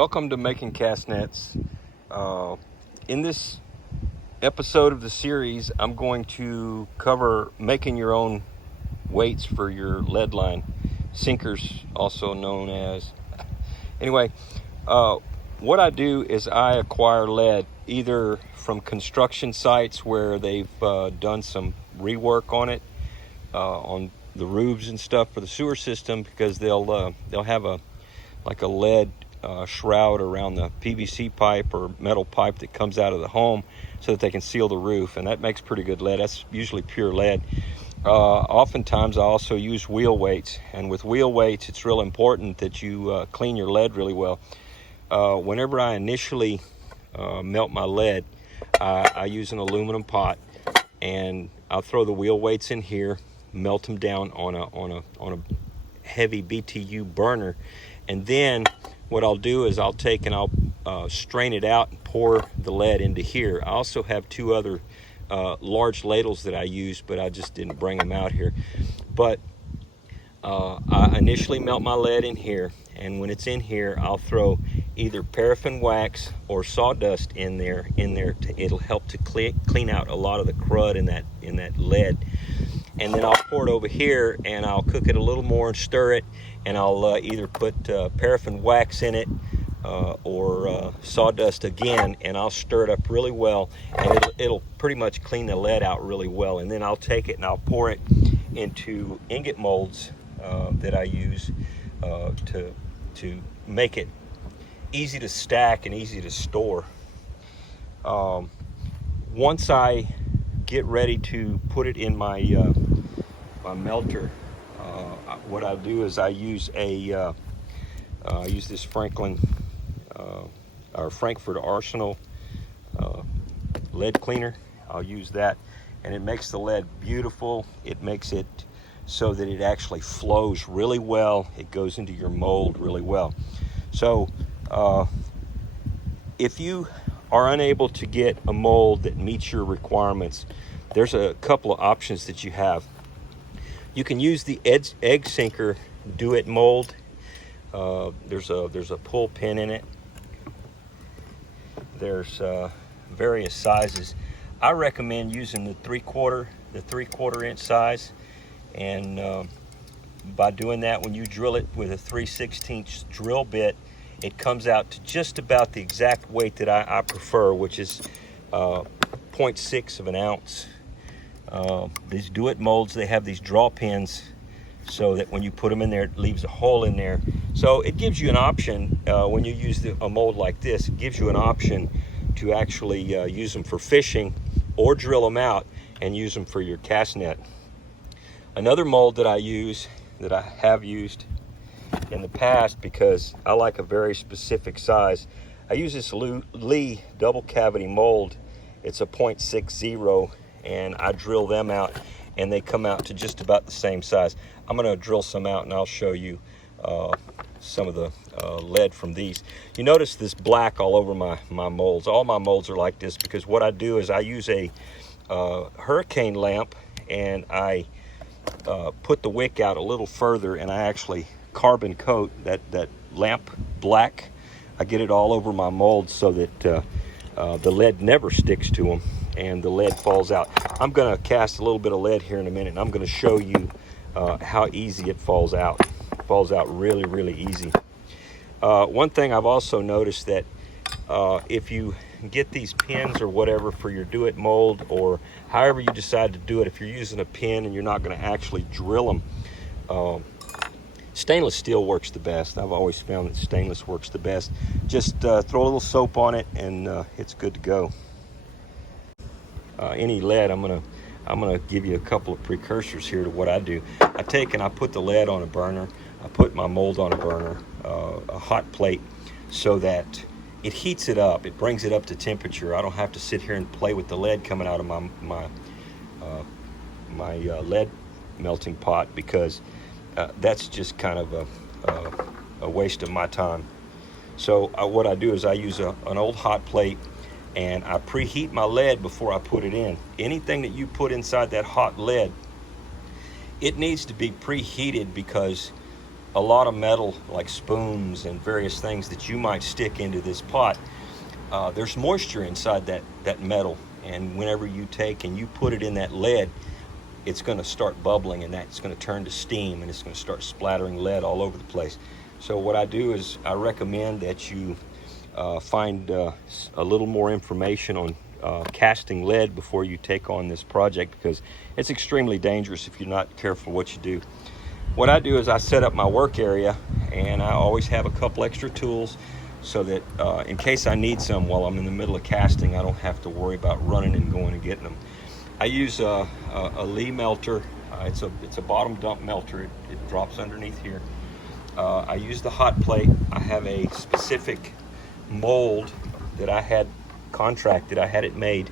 Welcome to Making Cast Nets. In this episode of the series, I'm going to cover making your own weights for your lead line, sinkers also known as. Anyway, what I do is I acquire lead either from construction sites where they've done some rework on it, on the roofs and stuff for the sewer system, because they'll have a lead shroud around the PVC pipe or metal pipe that comes out of the home so that they can seal the roof, and that makes pretty good lead. That's usually pure lead. Oftentimes I also use wheel weights, and with wheel weights it's real important that you clean your lead really well. Whenever I initially melt my lead, I use an aluminum pot, and I'll throw the wheel weights in here, melt them down on a heavy BTU burner, and then what I'll do is I'll take and I'll strain it out and pour the lead into here. I also have two other large ladles that I use, but I just didn't bring them out here. But I initially melt my lead in here, and when it's in here, I'll throw either paraffin wax or sawdust in there. It'll help to clean out a lot of the crud in that lead. And then I'll pour it over here, and I'll cook it a little more and stir it, and I'll either put paraffin wax in it or sawdust again, and I'll stir it up really well, and it'll pretty much clean the lead out really well. And then I'll take it and I'll pour it into ingot molds that I use to make it easy to stack and easy to store. Once I get ready to put it in my melter, what I'll do is I use this Franklin or Frankfurt Arsenal lead cleaner. I'll use that, and it makes the lead beautiful. It makes it so that it actually flows really well. It goes into your mold really well. So if you are unable to get a mold that meets your requirements, there's a couple of options that you have. You can use the egg sinker do-it mold. There's a pull pin in it. There's various sizes. I recommend using the 3/4 inch size, and by doing that, when you drill it with a 3/16 drill bit, it comes out to just about the exact weight that I prefer, which is 0.6 of an ounce. These do-it molds, they have these draw pins so that when you put them in there, it leaves a hole in there. So it gives you an option when you use a mold like this. It gives you an option to actually use them for fishing, or drill them out and use them for your cast net. Another mold that I have used in the past, because I like a very specific size, I use this Lee double cavity mold. It's a 0.60, and I drill them out, and they come out to just about the same size. I'm going to drill some out, and I'll show you some of the lead from these. You notice this black all over my molds. All my molds are like this because what I do is I use a hurricane lamp, and I put the wick out a little further, and I actually carbon coat that lamp black. I get it all over my molds so that the lead never sticks to them and the lead falls out. I'm going to cast a little bit of lead here in a minute, and I'm going to show you how easy it falls out. It falls out really, really easy. One thing I've also noticed that if you get these pins or whatever for your do-it mold, or however you decide to do it, if you're using a pin and you're not going to actually drill them, stainless steel works the best. I've always found that stainless works the best. Just throw a little soap on it, and it's good to go. Any lead, I'm gonna give you a couple of precursors here to what I do. I take and I put the lead on a burner. I put my mold on a burner, a hot plate, so that it heats it up. It brings it up to temperature. I don't have to sit here and play with the lead coming out of my lead melting pot, because that's just kind of a waste of my time. So what I do is I use an old hot plate, and I preheat my lead before I put it in. Anything that you put inside that hot lead, it needs to be preheated, because a lot of metal like spoons and various things that you might stick into this pot, there's moisture inside that metal, and whenever you take and you put it in that lead, it's going to start bubbling, and that's going to turn to steam, and it's going to start splattering lead all over the place. So what I do is I recommend that you find a little more information on casting lead before you take on this project, because it's extremely dangerous if you're not careful what you do. What I do is I set up my work area, and I always have a couple extra tools so that in case I need some while I'm in the middle of casting, I don't have to worry about running and going and getting them. I use a Lee melter. It's a bottom dump melter. It drops underneath here. I use the hot plate. I have a specific mold that I had contracted. I had it made.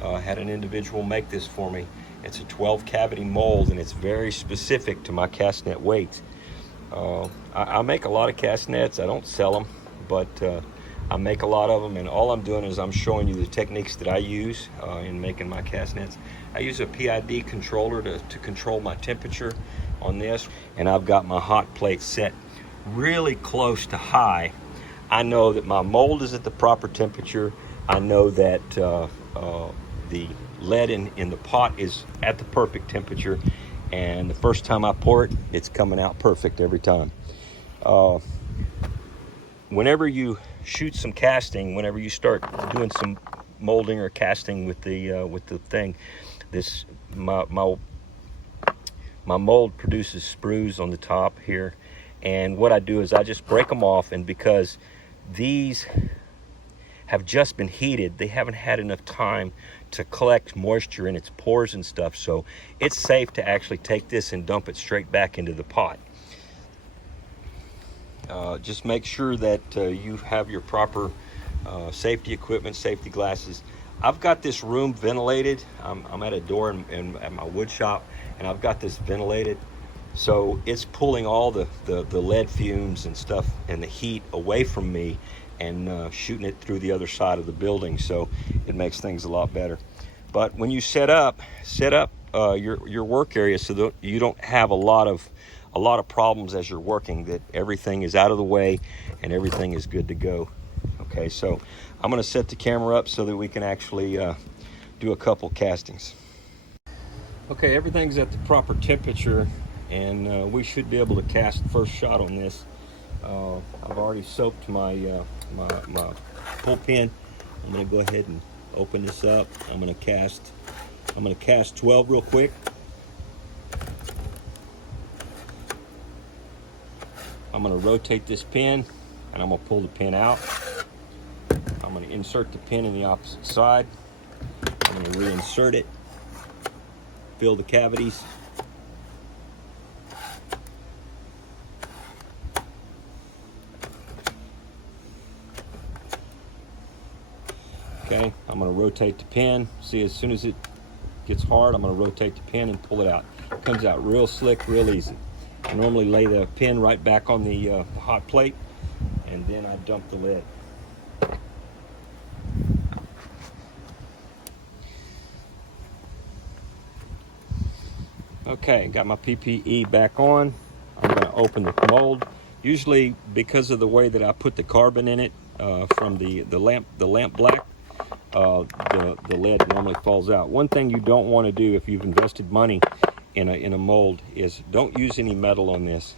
Had an individual make this for me. It's a 12 cavity mold, and it's very specific to my cast net weights. I make a lot of cast nets. I don't sell them, but I make a lot of them, and all I'm doing is I'm showing you the techniques that I use in making my cast nets. I use a PID controller to control my temperature on this, and I've got my hot plate set really close to high. I know that my mold is at the proper temperature. I know that the lead in the pot is at the perfect temperature, and the first time I pour it, it's coming out perfect every time. Whenever you shoot some casting, whenever you start doing some molding or casting with the thing, my mold produces sprues on the top here, and what I do is I just break them off, and because these have just been heated, they haven't had enough time to collect moisture in its pores and stuff, so it's safe to actually take this and dump it straight back into the pot. Just make sure that you have your proper safety equipment, safety glasses. I've got this room ventilated. I'm at a door at my wood shop, and I've got this ventilated, so it's pulling all the lead fumes and stuff and the heat away from me and shooting it through the other side of the building, so it makes things a lot better. But when you set up your work area so that you don't have a lot of problems as you're working, that everything is out of the way and everything is good to go. Okay, so I'm going to set the camera up so that we can actually do a couple castings. Okay, everything's at the proper temperature, and we should be able to cast the first shot on this. I've already soaked my pull pin. I'm going to go ahead and open this up. I'm going to cast 12 real quick. I'm going to rotate this pin, and I'm going to pull the pin out. I'm going to insert the pin in the opposite side. I'm going to reinsert it, fill the cavities. Okay, I'm going to rotate the pin. See, as soon as it gets hard, I'm going to rotate the pin and pull it out. It comes out real slick, real easy. I normally lay the pin right back on the hot plate, and then I dump the lead. Okay, got my PPE back on. I'm going to open the mold. Usually, because of the way that I put the carbon in it from the lamp black, the lead normally falls out. One thing you don't want to do if you've invested money in a mold is don't use any metal on this.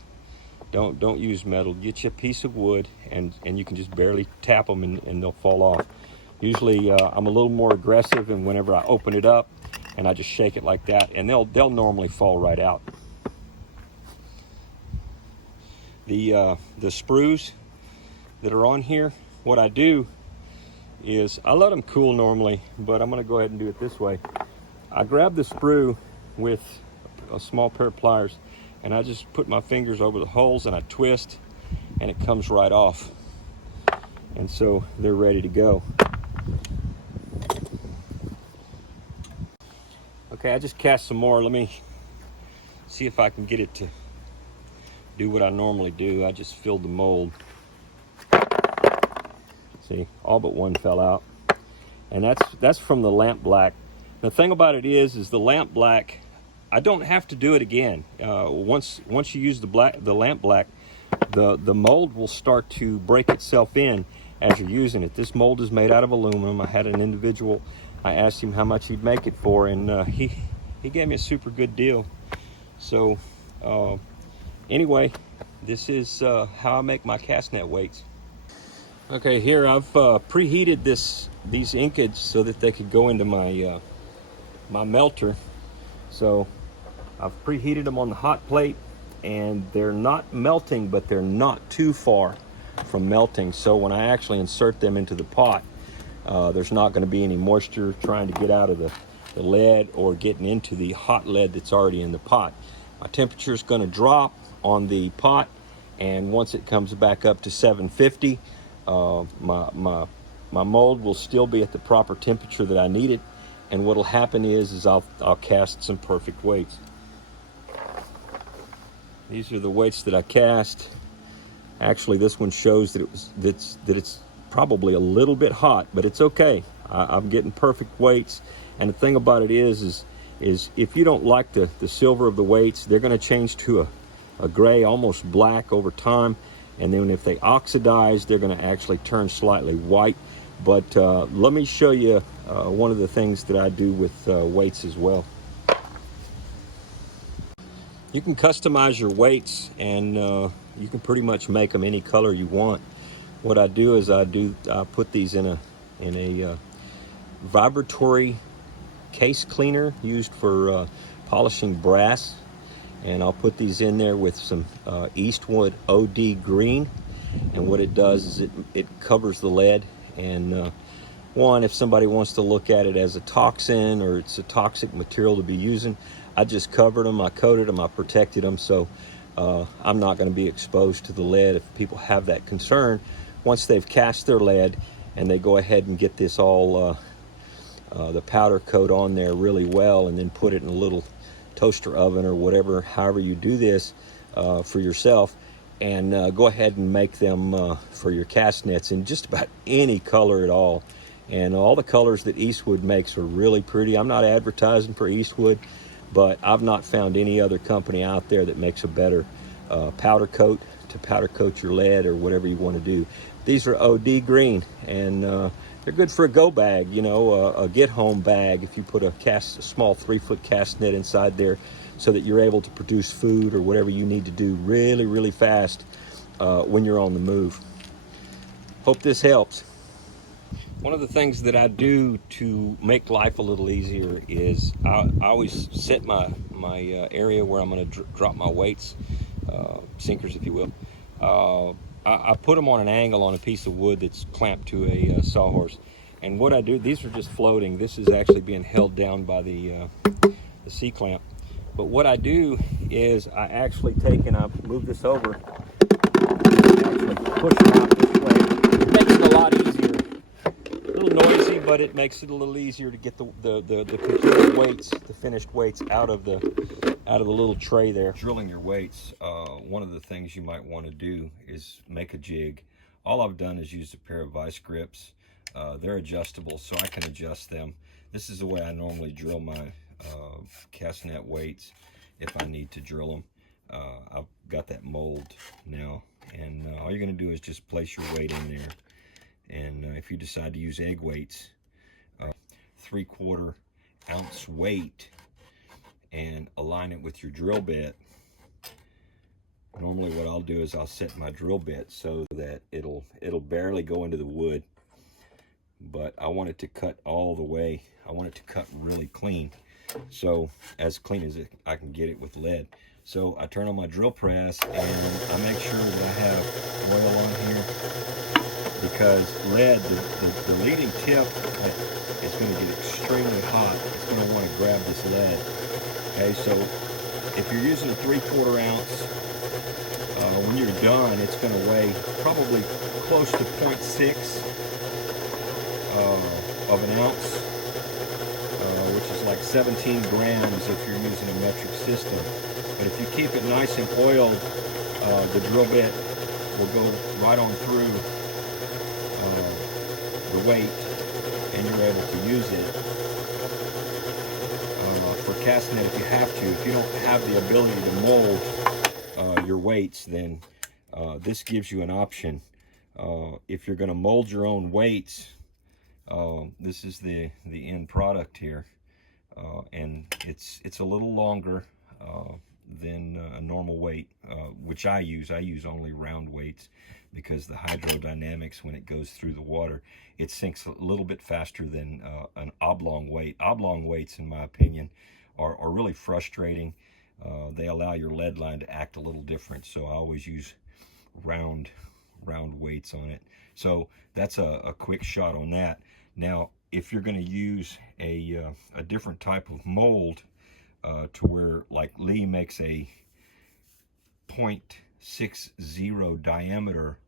Don't use metal. Get you a piece of wood, and you can just barely tap them and they'll fall off. Usually I'm a little more aggressive, and whenever I open it up and I just shake it like that, and they'll normally fall right out. The sprues that are on here, what I do is I let them cool normally, but I'm going to go ahead and do it this way. I grab the sprue with a small pair of pliers, and I just put my fingers over the holes and I twist, and it comes right off, and so they're ready to go. Okay, I just cast some more. Let me see if I can get it to do what I normally do. I just filled the mold. See, all but one fell out, and that's from the lamp black. The thing about it is the lamp black, I don't have to do it again. Once you use the lamp black, the mold will start to break itself in as you're using it. This mold is made out of aluminum. I had an individual, I asked him how much he'd make it for, and he gave me a super good deal. So anyway, this is how I make my cast net weights. Okay, here I've preheated these ingots so that they could go into my my melter. So I've preheated them on the hot plate, and they're not melting, but they're not too far from melting. So when I actually insert them into the pot, there's not going to be any moisture trying to get out of the lead or getting into the hot lead that's already in the pot. My temperature is going to drop on the pot, and once it comes back up to 750, my mold will still be at the proper temperature that I need it. And what'll happen is I'll cast some perfect weights. These are the weights that I cast. Actually, this one shows that it's probably a little bit hot, but it's okay. I'm getting perfect weights. And the thing about it is if you don't like the silver of the weights, they're going to change to a gray, almost black over time. And then if they oxidize, they're going to actually turn slightly white. But let me show you one of the things that I do with weights as well. You can customize your weights, and you can pretty much make them any color you want. What I do is I put these in a vibratory case cleaner used for polishing brass, and I'll put these in there with some Eastwood OD green. And what it does is it covers the lead. And one, if somebody wants to look at it as a toxin or it's a toxic material to be using, I just covered them, I coated them, I protected them, so I'm not going to be exposed to the lead. If people have that concern, once they've cast their lead and they go ahead and get this all the powder coat on there really well, and then put it in a little toaster oven or whatever, however you do this for yourself, and go ahead and make them for your cast nets in just about any color at all. And all the colors that Eastwood makes are really pretty. I'm not advertising for Eastwood, but I've not found any other company out there that makes a better powder coat to powder coat your lead or whatever you want to do. These are OD green, and they're good for a go bag, you know, a get home bag if you put a small 3-foot cast net inside there, so that you're able to produce food or whatever you need to do really, really fast when you're on the move. Hope this helps. One of the things that I do to make life a little easier is I always set my area where I'm going to drop my weights, sinkers if you will. I put them on an angle on a piece of wood that's clamped to a sawhorse. And what I do, these are just floating. This is actually being held down by the C-clamp. But what I do is I actually take and I move this over, actually push it out this way. It makes it a lot easier. A little noisy, but it makes it a little easier to get the completed weights, the finished weights out of the little tray there. Drilling your weights, one of the things you might want to do is make a jig. All I've done is use a pair of vice grips. They're adjustable, so I can adjust them. This is the way I normally drill my cast net weights if I need to drill them. I've got that mold now, and all you're going to do is just place your weight in there. And if you decide to use egg weights, 3/4 ounce weight, and align it with your drill bit. Normally what I'll do is I'll set my drill bit so that it'll barely go into the wood, but I want it to cut all the way. I want it to cut really clean, so as clean as I can get it with lead. So I turn on my drill press and I make sure that I have oil on here, because lead, the leading tip is going to get extremely hot. It's going to want to grab this lead. Okay, so if you're using a 3/4 ounce, when you're done, it's going to weigh probably close to 0.6 of an ounce, which is like 17 grams if you're using a metric system. But if you keep it nice and oiled, the drill bit will go right on through the weight, and you're able to use it for cast net if you have to. If you don't have the ability to mold your weights, then this gives you an option. If you're going to mold your own weights, this is the end product here, and it's a little longer than a normal weight, which I use. I use only round weights because the hydrodynamics, when it goes through the water, it sinks a little bit faster than an oblong weight. Oblong weights, in my opinion, are really frustrating. They allow your lead line to act a little different, so I always use round weights on it. So that's a quick shot on that. Now, if you're going to use a different type of mold, to where, like Lee makes a 0.60 diameter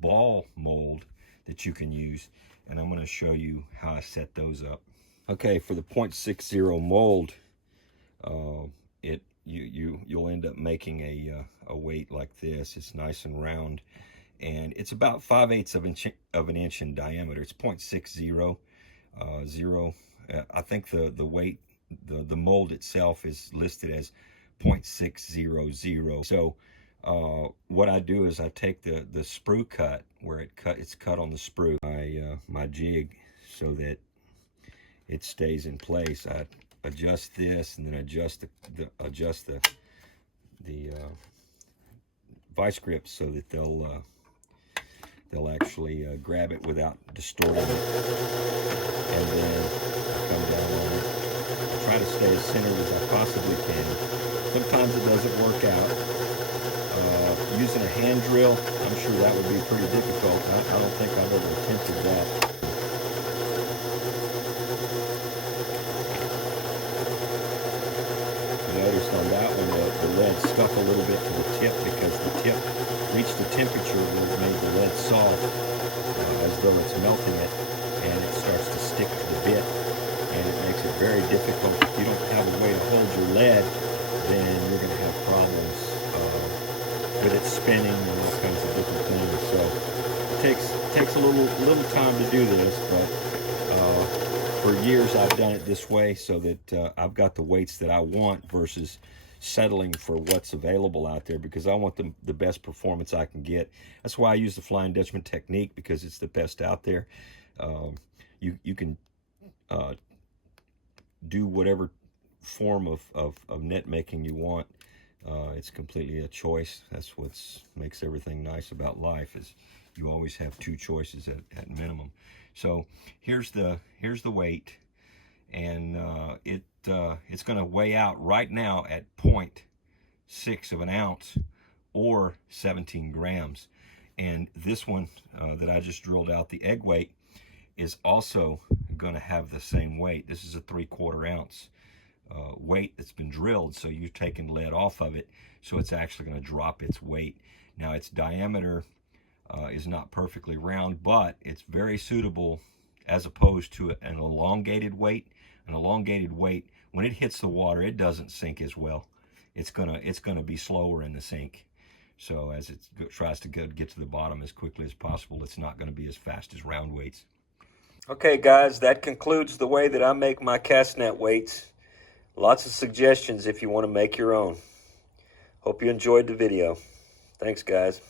ball mold that you can use, and I'm going to show you how I set those up. Okay, for the 0.60 mold, you'll end up making a weight like this. It's nice and round, and it's about 5/8 of an inch in diameter. It's 0.60. I think the weight, the mold itself is listed as 0.600. So what I do is I take the sprue cut, where it's cut on the sprue, my jig, so that it stays in place. I adjust this, and then adjust the vice grips so that they'll actually grab it without distorting it. And then I come down on it. I try to stay as centered as I possibly can. Sometimes it doesn't work out. Using a hand drill, I'm sure that would be pretty difficult. I don't think I've ever attempted that. I noticed on that one that the lead stuck a little bit to the tip, because the tip reached the temperature where it made the lead soft, as though it's melting it, and it starts to stick to the bit, and it makes it very difficult. If you don't have a way to hold your lead, then you're going to have problems with it spinning and all kinds of different things. So it takes a little time to do this, but for years I've done it this way, so that I've got the weights that I want versus settling for what's available out there, because I want the best performance I can get. That's why I use the Flying Dutchman technique, because it's the best out there. You can do whatever form of net making you want. It's completely a choice. That's what makes everything nice about life, is you always have two choices at minimum. So here's the weight, and it's going to weigh out right now at 0.6 of an ounce, or 17 grams. And this one that I just drilled out, the egg weight, is also going to have the same weight. This is a 3/4 ounce weight that's been drilled, so you've taken lead off of it, so it's actually going to drop its weight. Now, its diameter is not perfectly round, but it's very suitable as opposed to an elongated weight. An elongated weight, when it hits the water, it doesn't sink as well. It's gonna be slower in the sink. So as it tries to get to the bottom as quickly as possible, it's not going to be as fast as round weights. Okay, guys, that concludes the way that I make my cast net weights. Lots of suggestions if you want to make your own. Hope you enjoyed the video. Thanks, guys.